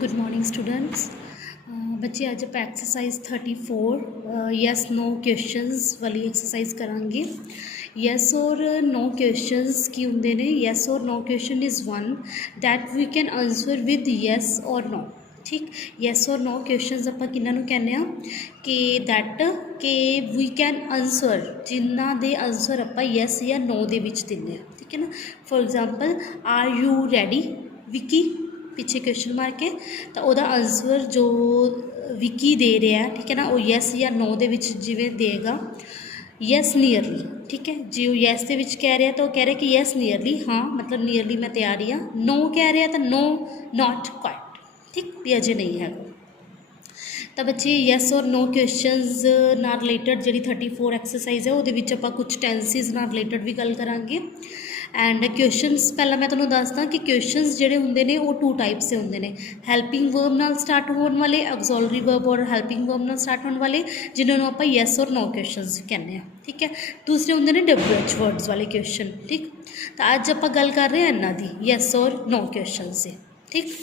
Good morning students. बच्चे अज आप एक्सरसाइज 34 यस नो क्वेश्चनस वाली एक्सरसाइज करांगे। यस और नो क्वेश्चनस की होंगे ने। यस और no question is one that we can answer with yes और नो। ठीक, यस और नो क्वेश्चनस आप किन्हों कहने कि दैट कि वी कैन आंसर जिन्हों के आंसर आप यस या नो दे विच दिंदे आ। ठीक है ना। For example are you ready Vicky, पिछे क्वेश्चन मार के तो वह आंसर जो विकी दे रहा है, ठीक है ना, वो यस या नो दे विच जिवें देगा यस नियरली। ठीक है, जो यस दे विच कह रहा है तो वह कह रहे कि यस नियरली, हाँ मतलब नियरली मैं तैयार ही हाँ। नो कह रहा तो नो नॉट क्वाइट। ठीक, भी अजे नहीं है। तो बच्चे यस और नो क्वेश्चनस नाल रिलेटेड जी 34 एक्सरसाइज है वो कुछ टेंसिस नाल रिलेटेड भी गल करांगे। एंड क्वेश्चनस पहला मैं तुहानूं दसदा कि क्वेश्चनस जिहड़े हुंदे ने वो टू टाइप्स के हुंदे ने। हैल्पिंग वर्ब नाल स्टार्ट होने वाले, ऑक्सिलरी वर्ब और हैल्पिंग वर्ब नाल स्टार्ट होने वाले, जिन्होंने आप यस और नो क्वेश्चनस कहने हैं। ठीक है, दूसरे होंदे ने WH वर्ड्स वाले क्वेश्चन। ठीक, तो अज आप गल कर रहे हैं इन्हां दी यस और नो क्वेश्चन से। ठीक,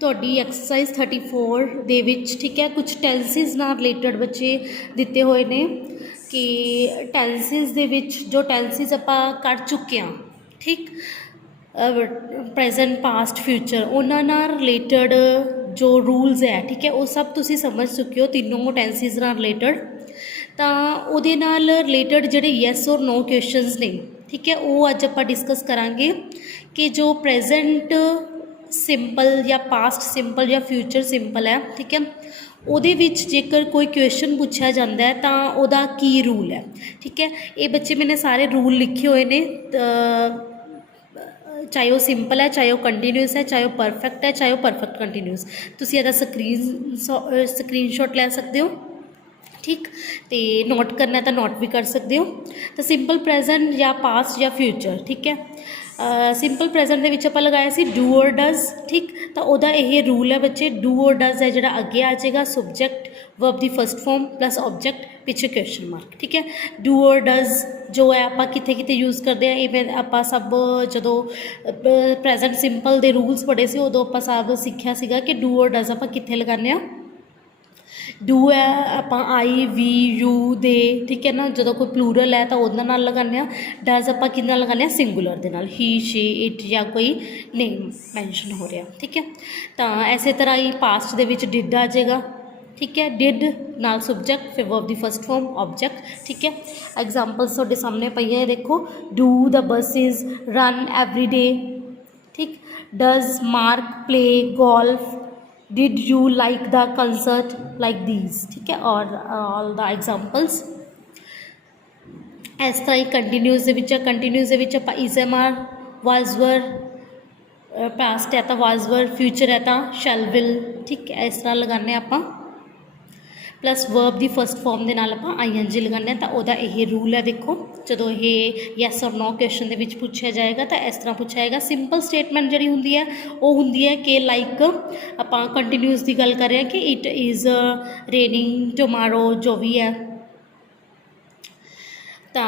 तो एक्सरसाइज 34 दे विच, ठीक है, कुछ टेंसिस नाल रिलेटेड बच्चे दिते हुए ने कि टेंसिस दे विच जो टेंसिस आपां कर चुके हैं, ठीक, प्रेजेंट पास्ट फ्यूचर, उन्हां नाल रिलेटेड जो रूल्स है, ठीक है, वो सब तुसीं समझ चुके हो तीनों टेंसिस नाल रिलेटेड। तो उहदे नाल रिलेटेड जिहड़े यस और नो क्वेश्चनस ने, ठीक है, वो अज आपां डिस्कस करांगे कि जो प्रेजेंट सिंपल या पास्ट सिंपल या फ्यूचर सिंपल है, ठीक है, ਉਹਦੇ ਵਿੱਚ जेकर कोई क्वेश्चन पूछा जाता है तो ਉਹਦਾ की रूल है। ठीक है, ये बच्चे मैंने सारे रूल लिखे हुए ने, चाहे वो सिंपल है, चाहे वो कंटीन्यूस है, चाहे वो परफेक्ट है, चाहे वो परफेक्ट कंटीन्यूस। तुसीं ਇਹਦਾ स्क्रीनशॉट ले सकते हो। ठीक, तो नोट करना है तो नोट भी कर सकते हो। तो सिंपल प्रेजेंट या पास्ट या फ्यूचर, ठीक है, सिंपल प्रेजेंट के विच आपां लगाया सी डू और डज। ठीक, तो वह यह रूल है बच्चे, डू और डज है जिहड़ा अगे आ जाएगा सब्जैक्ट वर्ब की फर्स्ट फॉर्म प्लस ऑब्जैक्ट पिछे क्वेश्चन मार्क। ठीक है, डू और डज जो है आप किते किते यूज़ करते हैं, ये आप सब जो प्रेजेंट सिंपल के रूल्स पढ़े से उदों आप सब सीखा सीगा कि डू और डज आप कित्थे लगाने। डू है आप आई वी यू दे, ठीक है ना, जो कोई प्लूरल है तो उहदे नाल लगाने। डज आप किहदे लगाने, सिंगुलर दे नाल, ही शी इट या कोई नेम मैंशन हो रहा। ठीक है, तो इस तरह ही पास्ट दे विच डिड आ जाएगा। ठीक है, डिड नाल सब्जैक्ट फिर verb the first form object. ठीक है, एग्जाम्पल्स तुहाडे सामने पई है, देखो do the buses run every day. ठीक, does Mark play golf, did you like the concert, like these. ठीक है, और ऑल द एग्जाम्पल्स इस तरह ही कंटीन्यूस कंटीन्यूस आप is am are was were, past है तो वाज वर, फ्यूचर है तो शैल विल। ठीक है, इस तरह लगाने आप प्लस वर्ब की फर्स्ट फॉर्म के नाल आप ING लगाने। तो वह यह रूल है, देखो जो ये यस और नो क्वेश्चन के विच पूछा जाएगा तो इस तरह पूछा जाएगा। सिंपल स्टेटमेंट जी होंगी है वो होंगी है कि लाइक आप कंटीन्यूस की गल कर रहे हैं कि इट इज़ रेनिंग टुमारो, जो भी है। तो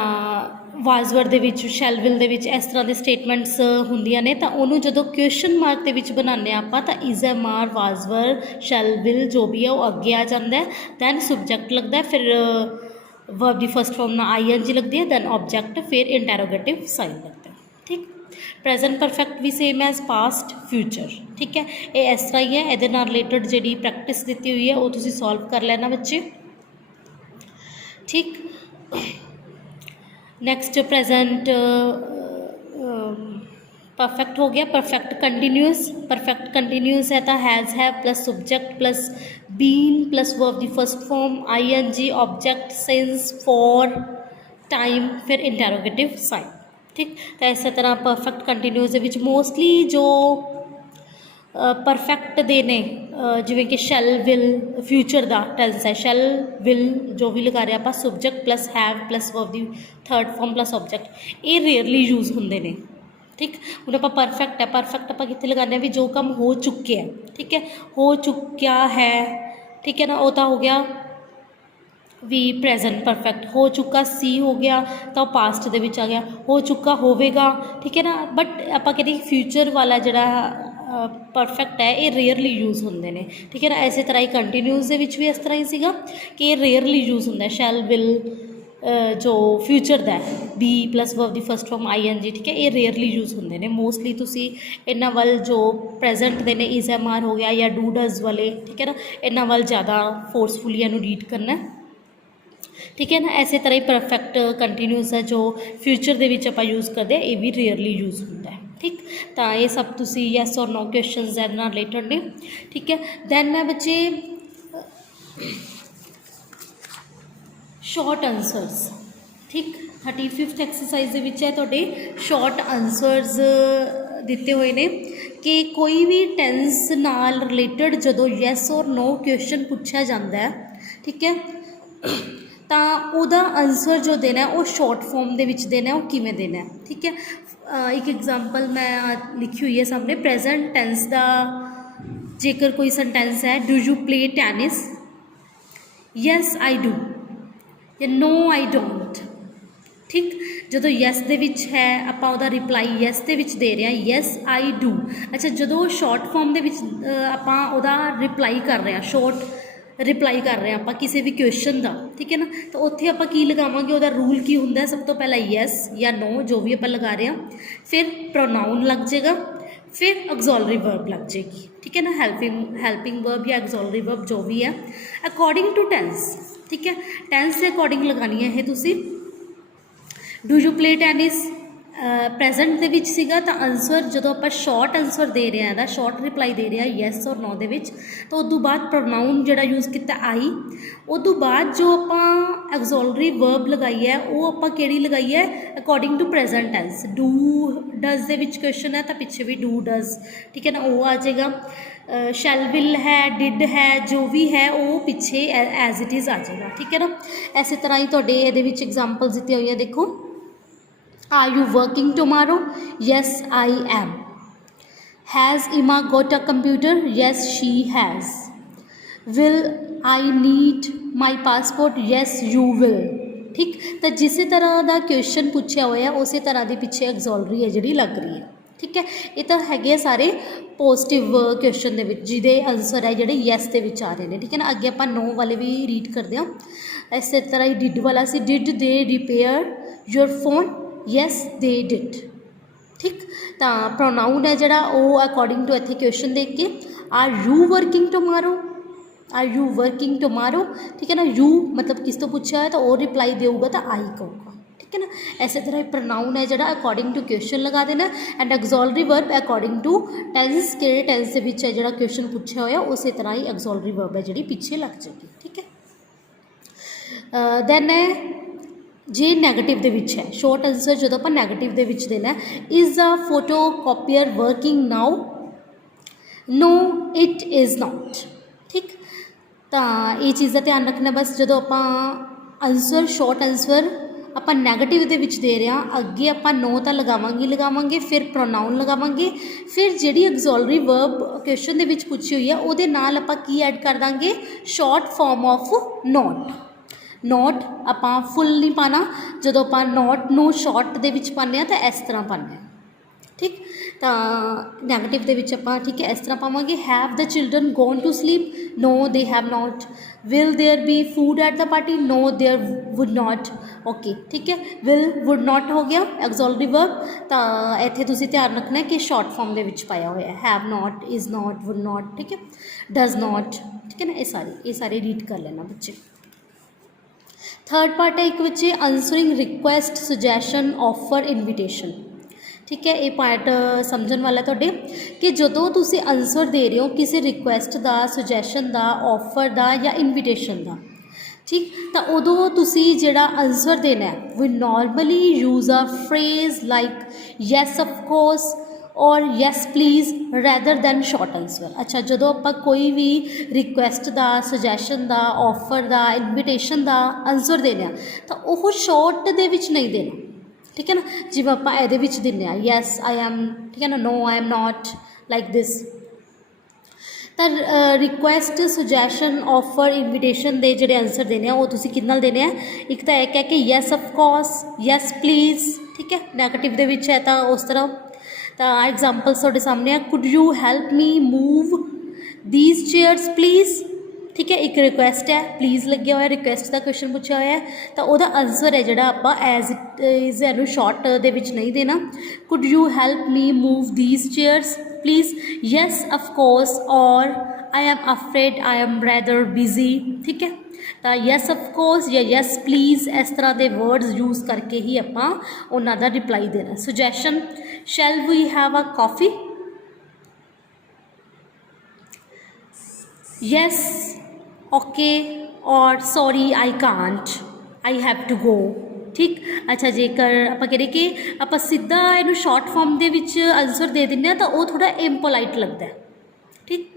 वाजवर दे विच, शैल विल दे विच इस तरह के स्टेटमेंट्स होंदियां ने। तो उन्होंने जो क्वेश्चन मार्क के विच बनाने आप तो is am are was were shall will जो भी है वो अगे आ जाता है। दैन सब्जैक्ट लगता है, फिर वर्ब की फर्स्ट फॉर्म ना ING लगती है, दैन ऑब्जैक्ट, फिर इंटैरोगेटिव साइन लगता है। ठीक, प्रेजेंट परफेक्ट भी सेम एज पास्ट फ्यूचर। ठीक है, ये इस तरह ही है। ये रिलेटेड जी प्रैक्टिस दी हुई है वो तुसीं सॉल्व कर लेना बच्चे। ठीक, नेक्स्ट प्रेजेंट परफेक्ट हो गया। परफेक्ट कंटीन्यूस है तो has have plus subject plus been plus verb the first form ING object since for time फिर इंटैरोगेटिव साइन। ठीक, तो इस तरह परफेक्ट कंटीन्यूस के मोस्टली जो परफेक्ट दे ने जिवें कि शैल विल फ्यूचर का टेंस है, शैल विल जो भी लगा रहे आप subject plus have plus verb the third form plus object, ये रेयरली यूज़ होंगे ने। ठीक, हम आप परफेक्ट है, परफेक्ट आप कितने लगाने भी जो काम हो चुके हैं। ठीक है, हो चुका है, ठीक है ना, वो तो हो गया ਵੀ ਪ੍ਰੈਜ਼ੈਂਟ ਪਰਫੈਕਟ ਹੋ ਚੁੱਕਾ ਸੀ ਹੋ ਗਿਆ ਤਾਂ ਉਹ ਪਾਸਟ ਦੇ ਵਿੱਚ ਆ ਗਿਆ, ਹੋ ਚੁੱਕਾ ਹੋਵੇਗਾ, ਠੀਕ ਹੈ ਨਾ। ਬਟ ਆਪਾਂ ਕਹਿੰਦੇ ਫਿਊਚਰ ਵਾਲਾ ਜਿਹੜਾ ਪਰਫੈਕਟ ਹੈ ਇਹ ਰੇਅਰਲੀ ਯੂਜ਼ ਹੁੰਦੇ ਨੇ, ਠੀਕ ਹੈ ਨਾ। ਇਸੇ ਤਰ੍ਹਾਂ ਹੀ ਕੰਟੀਨਿਊਸ ਦੇ ਵਿੱਚ ਵੀ ਇਸ ਤਰ੍ਹਾਂ ਹੀ ਸੀਗਾ ਕਿ ਇਹ ਰੇਅਰਲੀ ਯੂਜ਼ ਹੁੰਦਾ, ਸ਼ੈਲ ਵਿਲ ਜੋ ਫਿਊਚਰ ਦਾ ਬੀ ਪਲਸ ਵਰਬ ਦੀ ਫਸਟ ਫਾਰਮ ING, ਠੀਕ ਹੈ, ਇਹ ਰੇਅਰਲੀ ਯੂਜ਼ ਹੁੰਦੇ ਨੇ। ਮੋਸਟਲੀ ਤੁਸੀਂ ਇਹਨਾਂ ਵੱਲ ਜੋ ਪ੍ਰੈਜ਼ੈਂਟ ਦੇ ਨੇ ਇਜ਼ ਐਮ ਆਰ ਹੋ ਗਿਆ ਜਾਂ ਡੂ ਡਜ਼ ਵਾਲੇ, ਠੀਕ ਹੈ ਨਾ, ਇਹਨਾਂ ਵੱਲ ਜ਼ਿਆਦਾ ਫੋਰਸਫੁਲੀ ਇਹਨੂੰ ਰੀਡ ਕਰਨਾ, ਠੀਕ ਹੈ ਨਾ। ਇਸੇ ਤਰ੍ਹਾਂ ਹੀ ਪਰਫੈਕਟ ਕੰਟੀਨਿਊਸ ਹੈ ਜੋ ਫਿਊਚਰ ਦੇ ਵਿੱਚ ਆਪਾਂ ਯੂਜ਼ ਕਰਦੇ ਹਾਂ, ਇਹ ਵੀ ਰੇਅਰਲੀ ਯੂਜ਼ ਹੁੰਦਾ ਹੈ, ਠੀਕ। ਤਾਂ ਇਹ ਸਭ ਤੁਸੀਂ ਯੈਸ ਔਰ ਨੋ ਕੁਐਸਚਨਸ ਇਹਦੇ ਨਾਲ ਰਿਲੇਟਡ ਨੇ, ਠੀਕ ਹੈ। ਦੈਨ ਹੈ ਬੱਚੇ ਸ਼ਾਰਟ ਆਨਸਰਸ, ਠੀਕ। 35th ਐਕਸਰਸਾਈਜ਼ ਦੇ ਵਿੱਚ ਹੈ ਤੁਹਾਡੇ ਸ਼ਾਰਟ ਆਨਸਰਸ ਦਿੱਤੇ ਹੋਏ ਨੇ ਕਿ ਕੋਈ ਵੀ ਟੈਂਸ ਨਾਲ ਰਿਲੇਟਡ ਜਦੋਂ ਯੈਸ ਔਰ ਨੋ ਕੁਐਸਚਨ ਪੁੱਛਿਆ ਜਾਂਦਾ ਹੈ, ਠੀਕ ਹੈ, ਤਾਂ ਉਹਦਾ ਆਨਸਰ ਜੋ ਦੇਣਾ ਉਹ ਸ਼ਾਰਟ ਫੋਰਮ ਦੇ ਵਿੱਚ ਦੇਣਾ, ਉਹ ਕਿਵੇਂ ਦੇਣਾ, ਠੀਕ ਹੈ। ਇੱਕ ਐਗਜ਼ਾਮਪਲ ਮੈਂ ਲਿਖੀ ਹੋਈ ਹੈ ਸਾਹਮਣੇ। ਪ੍ਰੈਜ਼ੈਂਟ ਟੈਂਸ ਦਾ ਜੇਕਰ ਕੋਈ ਸੈਂਟੈਂਸ ਹੈ, do you play tennis, yes I do ਜਾਂ ਨੋ ਆਈ ਡੋਂਟ, ਠੀਕ। ਜਦੋਂ ਯੈਸ ਦੇ ਵਿੱਚ ਹੈ ਆਪਾਂ ਉਹਦਾ ਰਿਪਲਾਈ ਯੈਸ ਦੇ ਵਿੱਚ ਦੇ ਰਹੇ ਹਾਂ, ਯੈਸ ਆਈ ਡੂ। ਅੱਛਾ, ਜਦੋਂ ਸ਼ਾਰਟ ਫੋਰਮ ਦੇ ਵਿੱਚ ਆਪਾਂ ਉਹਦਾ ਰਿਪਲਾਈ ਕਰ ਰਹੇ ਹਾਂ, ਸ਼ਾਰਟ ਰਿਪਲਾਈ ਕਰ ਰਹੇ ਹਾਂ ਆਪਾਂ ਕਿਸੇ ਵੀ ਕੁਐਸਚਨ ਦਾ, ਠੀਕ ਹੈ ਨਾ, ਤਾਂ ਉੱਥੇ ਆਪਾਂ ਕੀ ਲਗਾਵਾਂਗੇ, ਉਹਦਾ ਰੂਲ ਕੀ ਹੁੰਦਾ, ਸਭ ਤੋਂ ਪਹਿਲਾਂ ਯੈਸ ਜਾਂ ਨੋ ਜੋ ਵੀ ਆਪਾਂ ਲਗਾ ਰਹੇ ਹਾਂ, ਫਿਰ ਪ੍ਰੋਨਾਊਨ ਲੱਗ ਜਾਏਗਾ, ਫਿਰ ਐਗਜ਼ੋਲਰੀ ਵਰਬ ਲੱਗ ਜਾਏਗੀ, ਠੀਕ ਹੈ ਨਾ, ਹੈਲਪਿੰਗ ਵਰਬ ਜਾਂ ਐਗਜ਼ੋਲਰੀ ਵਰਬ ਜੋ ਵੀ ਹੈ ਅਕੋਰਡਿੰਗ ਟੂ ਟੈਂਸ, ਠੀਕ ਹੈ। ਟੈਂਸ ਦੇ ਅਕੋਰਡਿੰਗ ਲਗਾਉਣੀ ਹੈ ਇਹ ਤੁਸੀਂ। Do you play tennis present ਦੇ ਵਿੱਚ ਸੀਗਾ, ਤਾਂ ਆਨਸਰ ਜਦੋਂ ਆਪਾਂ ਸ਼ਾਰਟ ਆਨਸਰ ਦੇ ਰਹੇ ਹਾਂ, ਇਹਦਾ ਸ਼ਾਰਟ ਰਿਪਲਾਈ ਦੇ ਰਹੇ ਹਾਂ ਯੈਸ ਔਰ ਨੋ ਦੇ ਵਿੱਚ, ਤਾਂ ਉਦੋਂ ਬਾਅਦ ਪ੍ਰੋਨਾਊਨ ਜਿਹੜਾ ਯੂਜ਼ ਕੀਤਾ ਆਈ, ਉਦੋਂ ਬਾਅਦ ਜੋ ਆਪਾਂ ਐਗਜ਼ੋਲਰੀ ਵਰਬ ਲਗਾਈ ਹੈ ਉਹ ਆਪਾਂ ਕਿਹੜੀ ਲਗਾਈ ਹੈ, according to present tense. Do does ਦੇ ਵਿੱਚ ਕੁਐਸਚਨ ਹੈ ਤਾਂ ਪਿੱਛੇ ਵੀ ਡੂ ਡਜ਼, ਠੀਕ ਹੈ ਨਾ, ਉਹ ਆ ਜਾਏਗਾ। ਸ਼ੈਲ ਵਿਲ ਹੈ, ਡਿਡ ਹੈ, ਜੋ ਵੀ ਹੈ ਉਹ ਪਿੱਛੇ ਐਜ਼ ਇਟ ਇਜ਼ ਆ ਜਾਏਗਾ, ਠੀਕ ਹੈ ਨਾ। ਇਸੇ ਤਰ੍ਹਾਂ ਹੀ ਤੁਹਾਡੇ ਇਹਦੇ ਵਿੱਚ ਐਗਜ਼ਾਮਪਲਸ ਦਿੱਤੀਆਂ ਹੋਈਆਂ, ਦੇਖੋ। Are you working tomorrow? Yes, I am. Has Ima got a computer? Yes, she has. Will I need my passport? Yes, you will. ठीक, तो जिस तरह का क्वेश्चन पूछा होया उस तरह के पिछे एग्जॉलरी है जी लग रही है, ठीक है। ये तो है सारे पॉजिटिव क्वेश्चन के जिहदे आंसर है जोड़े यस के आ रहे हैं, ठीक है ना। अगे आप नो वाले भी रीड करते हैं। इस तरह ही डिड वाला सी, did they repair your phone? Yes they did, ठीक। तो प्रोनाउन है जोड़ा वो अकॉर्डिंग टू इतने क्वेश्चन देख के, are you working tomorrow, are you working tomorrow, ठीक है ना। यू मतलब किस तो पूछा है तो वो रिप्लाई देगा तो आई कहूँगा, ठीक है ना। इस तरह प्रोनाउन है जोड़ा अकॉर्डिंग टू क्वेश्चन लगा देना, and auxiliary verb according to tense, कि टेंस के है जोड़ा क्वेश्चन पूछा होया उस तरह ही एक्सॉलरी वर्ब है जी पीछे लग जाएगी, ठीक है। दैन है जे नैगेटिव दे विच है शॉर्ट आंसर जो आप नैगेटिव दे विच देना है, is a photo copier working now? No it is not, ठीक। तो ये चीज़ का ध्यान रखना बस, जो आप आंसर शॉर्ट आंसर आप नैगेटिव दे विच दे रहे हैं, अगे आप नो तो लगावांगे, फिर प्रोनाउन लगावांगे, फिर जिहड़ी एक्सॉलरी वर्ब क्वेश्चन दे विच पूछी हुई है उहदे नाल आपां की ऐड कर देंगे, short form of not. Not आपां फुल नहीं पाना, जो आप नॉट नू शॉर्ट दे विच पाने तो इस तरह पाने, ठीक। तो नैगेटिव दे विच आपां, ठीक है, इस तरह पावांगे। Have the children gone to sleep? No they have not. Will there be food at the party? No there would not, okay, ठीक है। विल वुड नॉट हो गया एक्सॉलरी वर्ब। तो इत्थे तुसीं ध्यान रखना है कि शॉर्ट फॉर्म दे विच पाया होया है, have not, is not, would not, ठीक है, डज नॉट, ठीक है ना। ये सारे रीड कर लेना बच्चे। थर्ड पार्ट है एक बच्चे answering request, suggestion, offer, invitation, ठीक है। ये पार्ट समझण वाला तुहाडे कि जदों तुसीं आंसर दे रहे हो किसी रिक्वेस्ट का, सुजैशन का, ऑफर का या इनविटेशन का, ठीक, तो उदों तुसीं जिहड़ा आंसर देना है we normally use a phrase like yes of course और yes please rather than short answer. अच्छा, जो आप कोई भी रिक्वेस्ट का, सुजैशन का, ऑफर का, इनविटेशन का आंसर देने तो वह शॉर्ट दे विच नहीं देना, ठीक है ना। जिवें आप ये देने यस आई एम, ठीक है ना, no I am not, like this. ਤਾਂ ਰਿਕੁਐਸਟ ਸੁਜੈਸ਼ਨ ਆਫਰ ਇਨਵੀਟੇਸ਼ਨ ਦੇ ਜਿਹੜੇ ਆਨਸਰ ਦੇਣੇ ਆ ਉਹ ਤੁਸੀਂ ਕਿਹਦੇ ਨਾਲ ਦੇਣੇ ਆ। ਇੱਕ ਤਾਂ ਇੱਕ ਹੈ ਕਿ yes of course, yes please, ਠੀਕ ਹੈ। ਨੈਗੇਟਿਵ ਦੇ ਵਿੱਚ ਹੈ ਤਾਂ ਉਸ ਤਰ੍ਹਾਂ। ਤਾਂ ਐਗਜ਼ਾਮਪਲਸ ਤੁਹਾਡੇ ਸਾਹਮਣੇ ਆ, could you help me move these chairs please, ਠੀਕ ਹੈ। ਇੱਕ ਰਿਕੁਐਸਟ ਹੈ, ਪਲੀਜ਼ ਲੱਗਿਆ ਹੋਇਆ, ਰਿਕੁਐਸਟ ਦਾ ਕੁਐਸਚਨ ਪੁੱਛਿਆ ਹੋਇਆ ਤਾਂ ਉਹਦਾ ਆਨਸਰ ਹੈ ਜਿਹੜਾ ਆਪਾਂ ਐਜ਼ ਇਟ ਇਜ਼ ਇਹਨੂੰ ਸ਼ਾਰਟ ਦੇ ਵਿੱਚ ਨਹੀਂ ਦੇਣਾ। Could you help me move these chairs please, yes of course, or I am afraid I am rather busy, ਠੀਕ ਹੈ। ਤਾਂ ਯੈਸ ਅਫ ਕੋਰਸ ਜਾਂ ਯੈਸ ਪਲੀਜ਼ ਇਸ ਤਰ੍ਹਾਂ ਦੇ ਵਰਡਸ ਯੂਜ਼ ਕਰਕੇ ਹੀ ਆਪਾਂ ਉਹਨਾਂ ਦਾ ਰਿਪਲਾਈ ਦੇਣਾ। Suggestion, shall we have a coffee, yes, okay, or sorry I can't, I have to go, ਠੀਕ। ਅੱਛਾ ਜੇਕਰ ਆਪਾਂ ਕਹੀਏ ਕਿ ਆਪਾਂ ਸਿੱਧਾ ਇਹਨੂੰ ਸ਼ਾਰਟ ਫਾਰਮ ਦੇ ਵਿੱਚ ਆਨਸਰ ਦੇ ਦਿੰਦੇ ਹਾਂ ਤਾਂ ਉਹ ਥੋੜ੍ਹਾ ਇੰਪੋਲਾਈਟ ਲੱਗਦਾ, ਠੀਕ।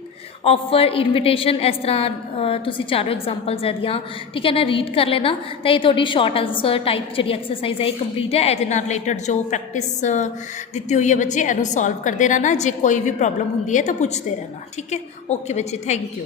ਆਫਰ, ਇਨਵੀਟੇਸ਼ਨ, ਇਸ ਤਰ੍ਹਾਂ ਤੁਸੀਂ ਚਾਰੋਂ ਐਗਜ਼ਾਮਪਲਸ ਇਹਦੀਆਂ, ਠੀਕ ਹੈ ਨਾ, ਰੀਡ ਕਰ ਲੈਣਾ। ਤਾਂ ਇਹ ਤੁਹਾਡੀ ਸ਼ਾਰਟ ਆਨਸਰ ਟਾਈਪ ਜਿਹੜੀ ਐਕਸਰਸਾਈਜ਼ ਹੈ ਇਹ ਕੰਪਲੀਟ ਹੈ। ਇਹਦੇ ਨਾਲ ਰਿਲੇਟਡ ਜੋ ਪ੍ਰੈਕਟਿਸ ਦਿੱਤੀ ਹੋਈ ਹੈ ਬੱਚੇ ਇਹਨੂੰ ਸੋਲਵ ਕਰਦੇ ਰਹਿਣਾ। ਜੇ ਕੋਈ ਵੀ ਪ੍ਰੋਬਲਮ ਹੁੰਦੀ ਹੈ ਤਾਂ ਪੁੱਛਦੇ ਰਹਿਣਾ, ਠੀਕ ਹੈ। ਓਕੇ ਬੱਚੇ, ਥੈਂਕ ਯੂ।